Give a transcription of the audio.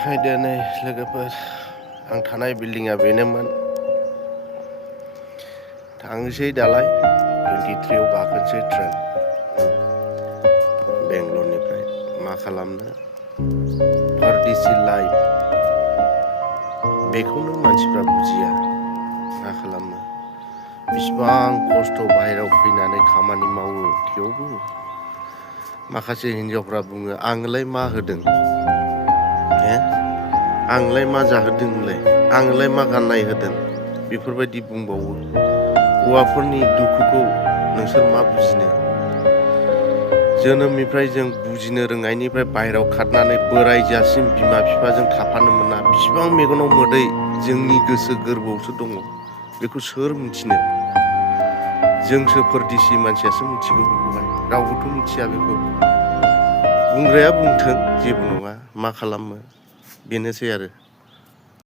हाय दिनै लोगोफोर आं थानाय बिल्डिंआ बेनोमोन थांसै दालाय 23 आव गाखोनोसै ट्रेन बेंगलरनिफ्राय मा खालामनो परदेसि लाइफ बेखौनो मानसिफ्रा बुजिया मा खालामनो बिसिबां खस्थ' बाहेरायाव फैनानै खामानि मावो थेवबो माखासे हिनजावफ्रा बुङो आंलाय मा होदों आंलाय मा जाहोदोंलाय आंलाय मा गाननाय होदों बेफोरबायदि बुंबावो हौवाफोरनि दुखुखौ नोंसोर मा बुजिनो जोनोमनिफ्राय जों बुजिनो रोंनायनिफ्राय बाहेरायाव खारनानै बोरायजासिम बिमा बिफाजों थाफानो मोना बिसिबां मेगनाव मोदै जोंनि गोसो गोरबोआवसो दङ बेखौ सोर मिथिनो जोंसो परदेसि मानसियासो मिथिगौ बेखौहाय रावबोथ' मिथिया बेखौ बुंग्राया बुंथों जेबो नङा मा खालामनो बेनोसै आरो